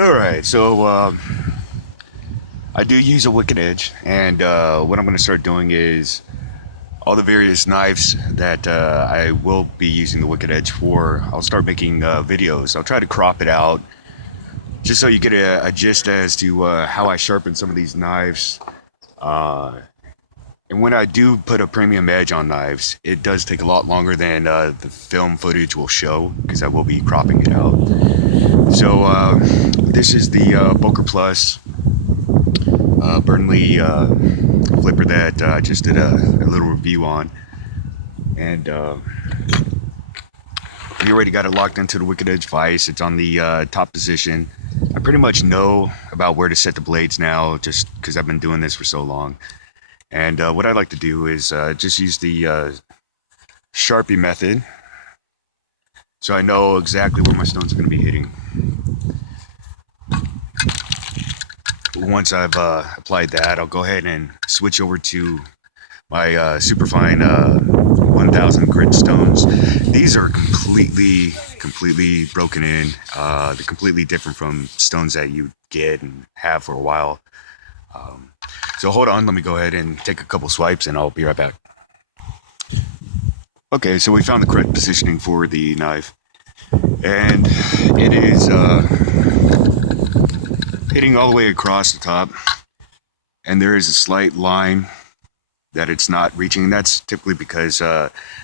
All right, so I do use a wicked edge, and what I'm going to start doing is all the various knives that I will be using the wicked edge for. I'll start making videos. I'll try to crop it out just so you get a gist as to how I sharpen some of these knives. Uh, and when I do put a premium edge on knives, it does take a lot longer than the film footage will show because I will be cropping it out. So this is the Boker Plus Burnley flipper that I just did a little review on, and we already got it locked into the Wicked Edge vise. It's on the top position. I pretty much know about where to set the blades now, just because I've been doing this for so long. And what I like to do is just use the Sharpie method, so I know exactly where my stone's going to be hitting. Once I've applied that, I'll go ahead and switch over to my superfine 1000 grit stones. These are completely broken in. They're completely different from stones that you get and have for a while. So hold on, let me go ahead and take a couple swipes and I'll be right back. Okay, so we found the correct positioning for the knife, and it is hitting all the way across the top, and there is a slight line that it's not reaching. That's typically because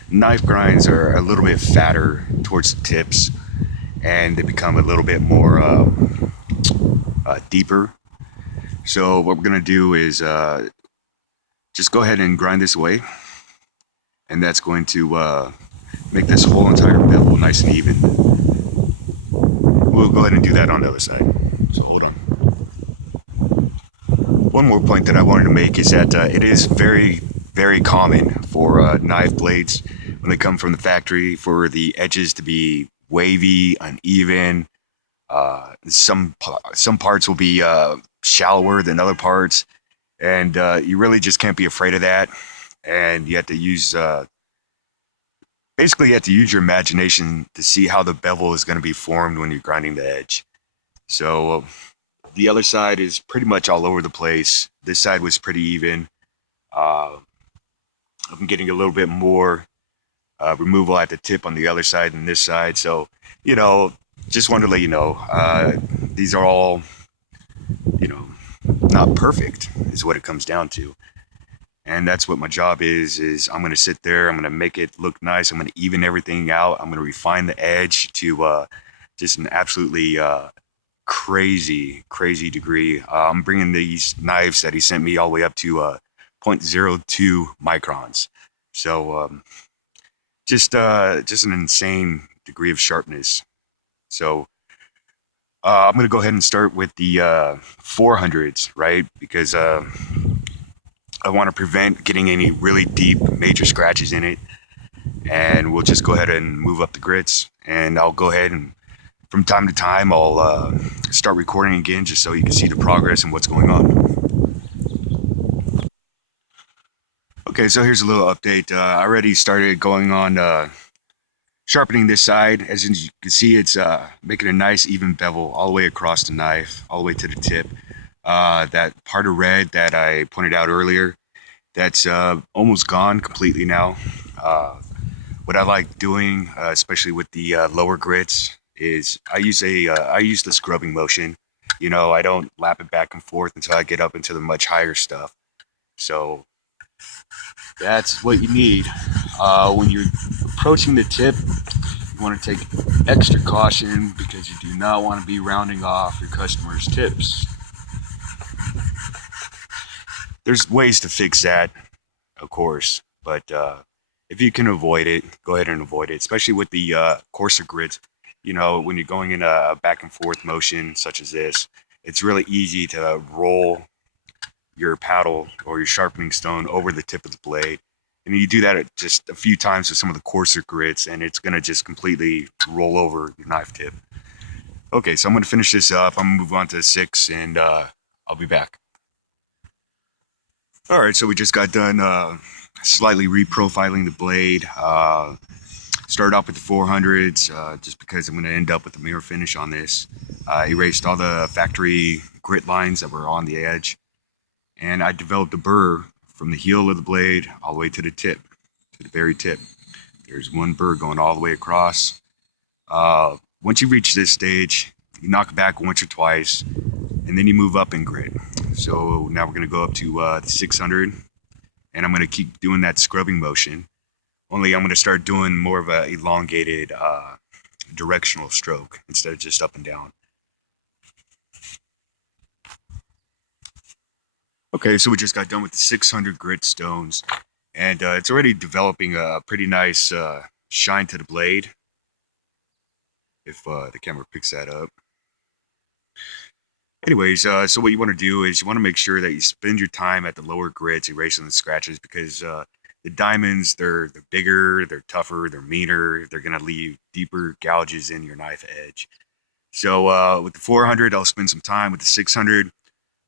knife grinds are a little bit fatter towards the tips, and they become a little bit more deeper. So what we're gonna do is just go ahead and grind this away, and that's going to make this whole entire bevel nice and even. We'll go ahead and do that on the other side. So hold on. One more point that I wanted to make is that it is very common for knife blades when they come from the factory for the edges to be wavy, uneven. Some parts will be shallower than other parts, and you really just can't be afraid of that. And you have to use basically you have to use your imagination to see how the bevel is going to be formed when you're grinding the edge. So the other side is pretty much all over the place. This side was pretty even. I'm getting a little bit more removal at the tip on the other side than this side. So, just wanted to let you know, these are all, not perfect is what it comes down to. And that's what my job is I'm going to sit there, I'm going to make it look nice, I'm going to even everything out, I'm going to refine the edge to just an absolutely crazy degree. I'm bringing these knives that he sent me all the way up to 0.02 microns. So just an insane degree of sharpness. So I'm going to go ahead and start with the 400s, right? Because I want to prevent getting any really deep major scratches in it. And we'll just go ahead and move up the grits. And I'll go ahead and from time to time, I'll start recording again just so you can see the progress and what's going on. Okay, so here's a little update. I already started going on sharpening this side. As you can see, it's making a nice even bevel all the way across the knife, all the way to the tip. That part of red that I pointed out earlier, that's almost gone completely now. What I like doing, especially with the lower grits, is I use the scrubbing motion. I don't lap it back and forth until I get up into the much higher stuff. So that's what you need. When you're approaching the tip, you want to take extra caution because you do not want to be rounding off your customers' tips. There's ways to fix that, of course, but if you can avoid it, go ahead and avoid it, especially with the coarser grits. When you're going in a back and forth motion such as this, it's really easy to roll your paddle or your sharpening stone over the tip of the blade. And you do that just a few times with some of the coarser grits, and it's going to just completely roll over your knife tip. Okay, so I'm going to finish this up. I'm going to move on to 6, and I'll be back. All right, so we just got done slightly reprofiling the blade. Started off with the 400s just because I'm going to end up with a mirror finish on this. Erased all the factory grit lines that were on the edge. And I developed a burr from the heel of the blade all the way to the tip, to the very tip. There's one burr going all the way across. Once you reach this stage, you knock back once or twice, and then you move up in grit. So now we're going to go up to the 600, and I'm going to keep doing that scrubbing motion. Only I'm going to start doing more of a elongated directional stroke instead of just up and down. Okay, so we just got done with the 600 grit stones, and it's already developing a pretty nice shine to the blade, if the camera picks that up. Anyways, so what you want to do is you want to make sure that you spend your time at the lower grits erasing the scratches, because the diamonds, they're bigger, they're tougher, they're meaner, they're going to leave deeper gouges in your knife edge. So with the 400, I'll spend some time. With the 600,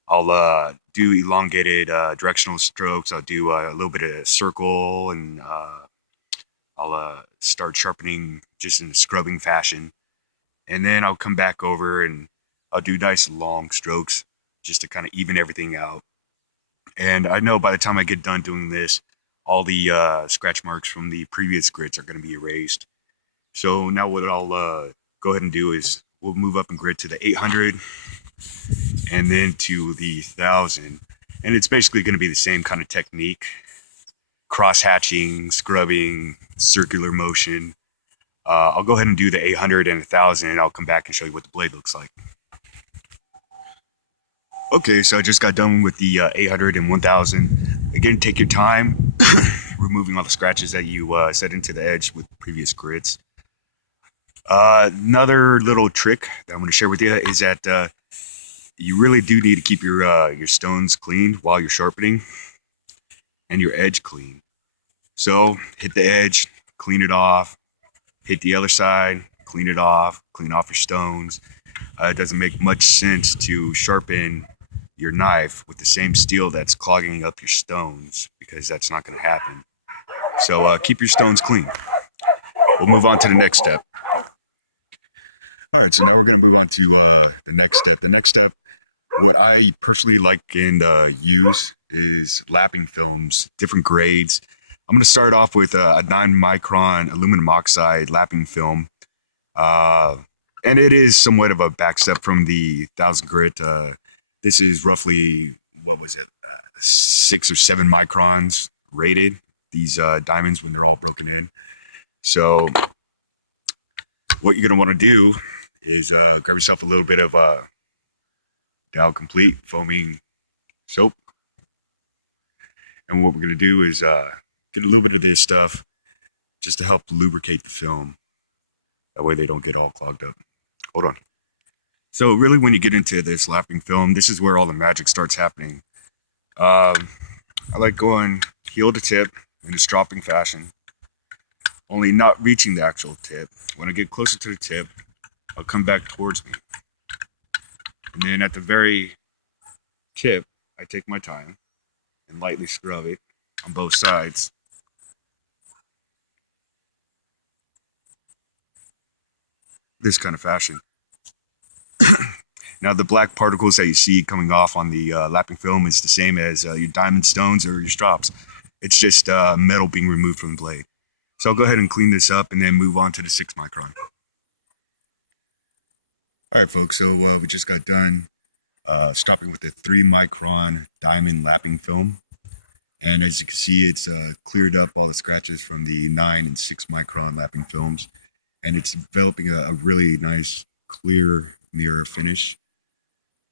I'll do elongated directional strokes. I'll do a little bit of circle, and I'll start sharpening just in a scrubbing fashion. And then I'll come back over and I'll do nice long strokes just to kind of even everything out. And I know by the time I get done doing this, all the scratch marks from the previous grits are going to be erased. So now what I'll go ahead and do is we'll move up in grit to the 800 and then to the 1000. And it's basically going to be the same kind of technique. Cross hatching, scrubbing, circular motion. I'll go ahead and do the 800 and 1000, and I'll come back and show you what the blade looks like. Okay, so I just got done with the 800 and 1000. Again, take your time removing all the scratches that you set into the edge with previous grits. Another little trick that I'm going to share with you is that you really do need to keep your stones clean while you're sharpening, and your edge clean. So hit the edge, clean it off, hit the other side, clean it off, clean off your stones. It doesn't make much sense to sharpen your knife with the same steel that's clogging up your stones, because that's not going to happen. So keep your stones clean. We'll move on to the next step. All right, so now we're going to move on to the next step. The next step, what I personally like and use is lapping films, different grades. I'm going to start off with a 9-micron aluminum oxide lapping film. And it is somewhat of a back step from the 1000 grit. This is roughly, 6 or 7 microns rated, these diamonds, when they're all broken in. So what you're going to want to do is grab yourself a little bit of Dow Complete foaming soap. And what we're going to do is get a little bit of this stuff just to help lubricate the film. That way they don't get all clogged up. Hold on. So really, when you get into this lapping film, this is where all the magic starts happening. I like going heel to tip in a stropping fashion, only not reaching the actual tip. When I get closer to the tip, I'll come back towards me. And then at the very tip, I take my time and lightly scrub it on both sides. This kind of fashion. Now, the black particles that you see coming off on the lapping film is the same as your diamond stones or your strops. It's just metal being removed from the blade. So I'll go ahead and clean this up and then move on to the 6-micron. All right, folks, so we just got done stopping with the 3-micron diamond lapping film. And as you can see, it's cleared up all the scratches from the 9 and 6-micron lapping films. And it's developing a really nice, clear mirror finish.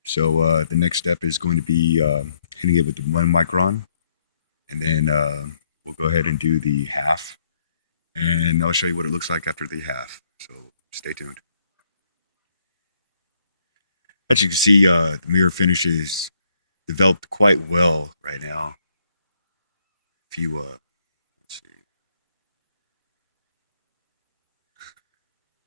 So the next step is going to be hitting it with the 1-micron. And then we'll go ahead and do the half. And I'll show you what it looks like after the half. So stay tuned. As you can see, the mirror finish is developed quite well right now. If you let's see.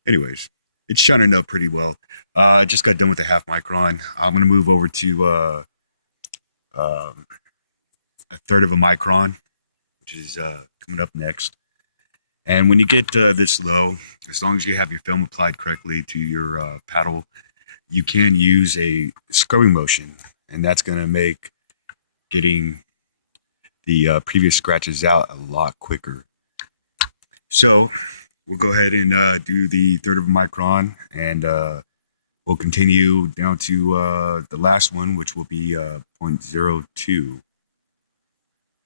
Anyways, it's shining up pretty well. I just got done with the 0.5-micron. I'm going to move over to a 1/3 of a micron, which is coming up next. And when you get this low, as long as you have your film applied correctly to your paddle, you can use a scrubbing motion, and that's going to make getting the previous scratches out a lot quicker. So we'll go ahead and do the third of a micron, and we'll continue down to the last one, which will be 0.02.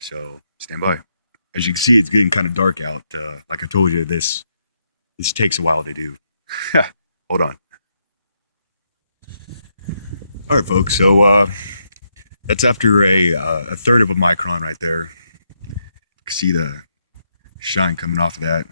So stand by. As you can see, it's getting kind of dark out. Like I told you, this takes a while to do. Hold on. All right, folks. So that's after a third of a micron right there. You can see the shine coming off of that.